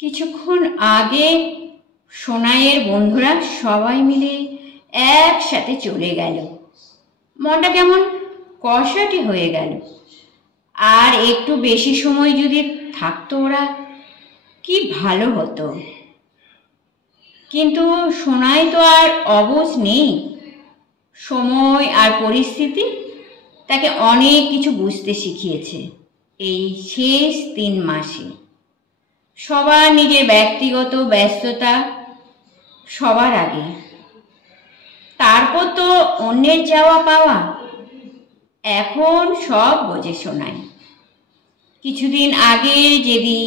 কিছুক্ষণ আগে সোনাইয়ের বন্ধুরা সবাই মিলে একসাথে চলে গেল। মনটা কেমন কষাটি হয়ে গেল। আর একটু বেশি সময় যদি থাকতো ওরা, কি ভালো হতো। কিন্তু সোনাই তো আর অবুঝ নেই। সময় আর পরিস্থিতি তাকে অনেক কিছু বুঝতে শিখিয়েছে এই শেষ 3 মাসে। সবার নিজের ব্যক্তিগত ব্যস্ততা সবার আগে, তারপর তো অন্যের যাওয়া পাওয়া। এখন সব বোঝে সোনাই। কিছুদিন আগে যেদি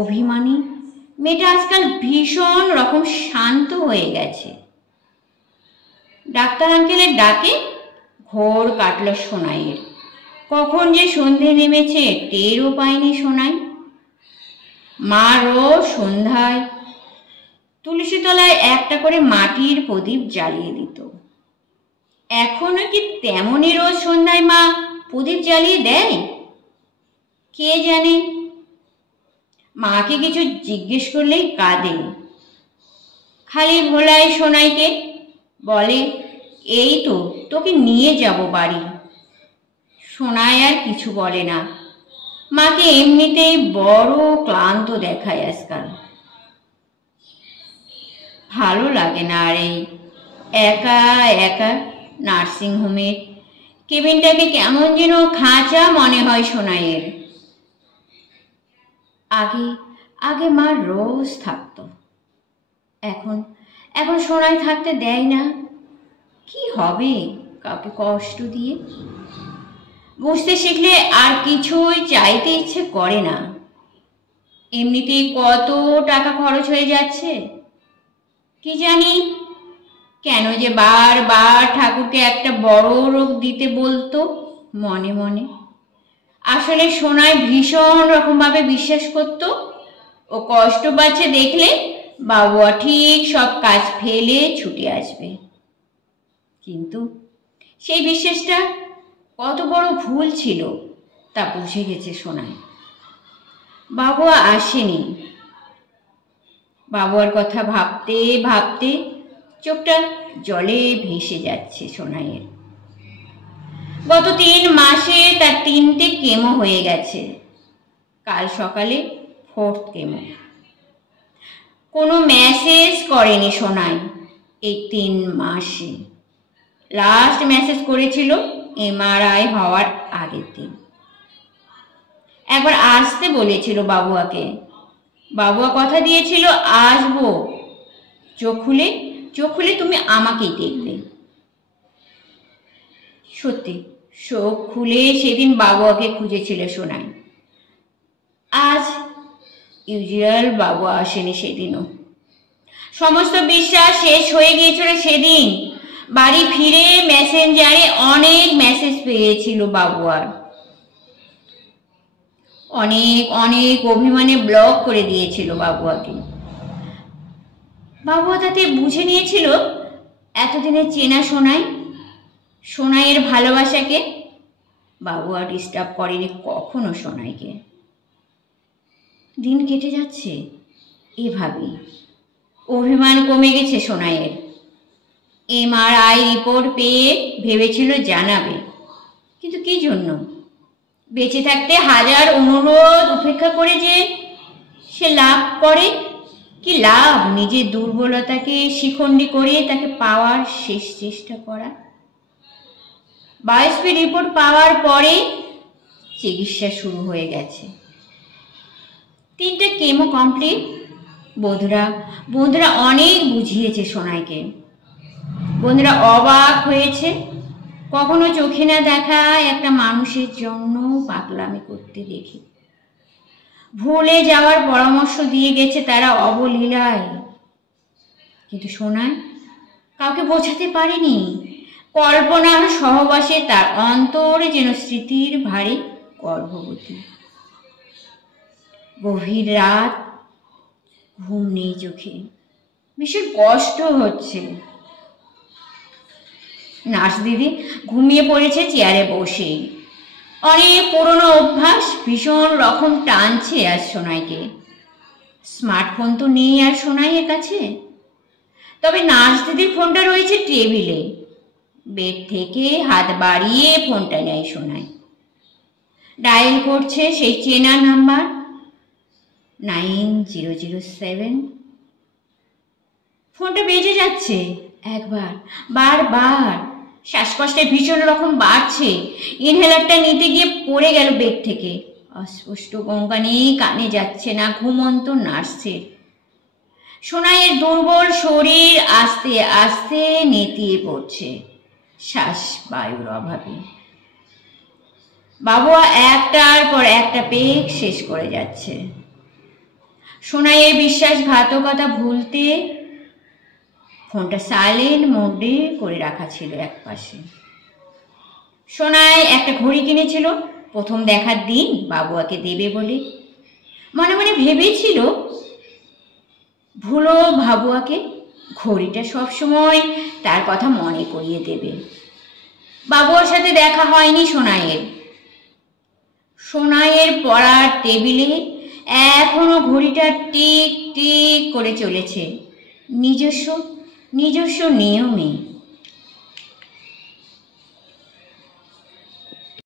অভিমানী মেয়েটা আজকাল ভীষণ রকম শান্ত হয়ে গেছে। ডাক্তার আঙ্কেলের ডাকে ঘোর কাটল সোনাইয়ের। কখন যে সন্ধে নেমেছে টেরও পায়নি সোনাই। মা রোজ সন্ধ্যায় তুলসী তলায় একটা করে মাটির প্রদীপ জ্বালিয়ে দিত। এখনো কি তেমনই রোজ সন্ধ্যায় মা প্রদীপ জ্বালিয়ে দেয়? কে জানে। মাকে কিছু জিজ্ঞেস করলেই কাঁদে। খালি ভোলায় সোনাইকে বলে, এই তো তোকে নিয়ে যাব বাড়ি। সোনাই আর কিছু বলে না। মাকে এমনিতেই বড় ক্লান্ত দেখায় আজকাল। ভালো লাগে না আর এই একা একা নার্সিংহোমের কেবিনটাকে কেমন যেন খাঁচা মনে হয় সোনাইয়ের। আগে আগে মা রোজ থাকতো, এখন এখন সোনাই থাকতে দেয় না। কি হবে কাউকে কষ্ট দিয়ে? বুঝতে শিখলে আর কিছুই চাইতে ইচ্ছে করে না। এমনিতেই কত টাকা খরচ হয়ে যাচ্ছে। কি জানি কেন যে বারবার ঠাকুরকে একটা বড় রোগ দিতে বলতো মনে মনে। আসলে সোনাই ভীষণ রকমভাবে বিশ্বাস করত ও কষ্ট পাচ্ছে দেখলে বাবুয়া ঠিক সব কাজ ফেলে ছুটে আসবে। কিন্তু সেই বিশ্বাসটা কত বড় ভুল ছিল তা বুঝে গেছে সোনাই। বাবুয়া আসেনি। বাবুয়ার কথা ভাবতে ভাবতে চোখটা জলে ভেসে যাচ্ছে সোনাইয়ের। গত 3 মাসে তার 3টে কেমো হয়ে গেছে। কাল সকালে 4th কেমো। কোনো মেসেজ করেনি সোনাই এই 3 মাসে। লাস্ট মেসেজ করেছিল MRI হওয়ার আগের দিন। একবার আসতে বলেছিল বাবুয়াকে। বাবুয়া কথা দিয়েছিল আসবো, চোখ খুলে তুমি আমাকেই দেখবে। সত্যি চোখ খুলে সেদিন বাবুয়াকে খুঁজেছিল সোনাই। আজ ইউজুয়াল বাবুয়া আসেনি সেদিনও। সমস্ত বিশ্বাস শেষ হয়ে গিয়েছিল সেদিন। বাড়ি ফিরে মেসেঞ্জারে অনেক মেসেজ পেয়েছিল বাবুয়ার। অনেক অনেক অভিমানে ব্লক করে দিয়েছিল বাবুয়াকে। বাবুয়া তাতে বুঝে নিয়েছিল এতদিনে চেনা সোনাইয়ের ভালোবাসাকে। বাবুয়া ডিস্টার্ব করেনি কখনো সোনাইকে। দিন কেটে যাচ্ছে এভাবেই। অভিমান কমে গেছে সোনাইয়ের। MRI রিপোর্ট পেয়ে ভেবেছিল জানাবে, কিন্তু কি জন্য? বেঁচে থাকতে হাজার অনুরোধ উপেক্ষা করে যে সে লাভ করে কি লাভ? নিজের দুর্বলতাকে শিখণ্ডী করে তাকে পাওয়ার শেষ চেষ্টা করা। বায়োপসি রিপোর্ট পাওয়ার পরে চিকিৎসা শুরু হয়ে গেছে। 3টে কেমো কমপ্লিট। বন্ধুরা অনেক বুঝিয়েছে সোনাইকে। বন্ধুরা অবাক হয়েছে কখনো চোখে না দেখা একটা মানুষের জন্য পাগলামি করতে দেখে। ভুলে যাওয়ার পরামর্শ দিয়ে গেছে তারা অবলীলায়। কিন্তু সোনাই কাউকে বোঝাতে পারেনি। কল্পনার সহবাসে তার অন্তরে যেন স্মৃতির ভারে গর্ভবতী। গভীর রাত, ঘুম নেই চোখে, ভীষণ কষ্ট হচ্ছে। নার্স দিদি ঘুমিয়ে পড়েছে চেয়ারে বসে। অনেক পুরনো অভ্যাস ভীষণ রকম টানছে আজ সোনাইকে। স্মার্টফোন তো নেই আর সোনাইয়ের কাছে, তবে নার্স দিদির ফোনটা রয়েছে টেবিলে। বেড থেকে হাত বাড়িয়ে ফোনটা নেয় সোনাই। ডায়াল করছে সেই চেনা নাম্বার 9007। ফোনটা বেজে যাচ্ছে একবার, বারবার। শ্বাসকষ্টে ভীষণ রকম বাড়ছে। ইনহেলারটা নিতে গিয়ে পড়ে গেল বেড থেকে। অস্পষ্ট গঙ্গানি কানে যাচ্ছে না ঘুমন্ত নার্সের। সোনাইয়ের দুর্বল শরীর আস্তে আস্তে নেতিয়ে পড়ছে শ্বাস বায়ুর অভাবে। বাবুয়া একটার পর একটা পেগ শেষ করে যাচ্ছে। সোনাইয়ের বিশ্বাসঘাতকতা ভুলতে ফোনটা সাইলেন্ট মোডে করে রাখা ছিল একপাশে। সোনাই একটা ঘড়ি কিনেছিল প্রথম দেখার দিন বাবুয়াকে দেবে বলে। মনে মনে ভেবেছিল ভুলো বাবুয়াকে, ঘড়িটা সবসময় তার কথা মনে করিয়ে দেবে। বাবুয়ার সাথে দেখা হয়নি সোনাইয়ের। সোনাইয়ের পড়ার টেবিলে এখনো ঘড়িটা টিক টিক করে চলেছে নিজস্ব নিয়মে।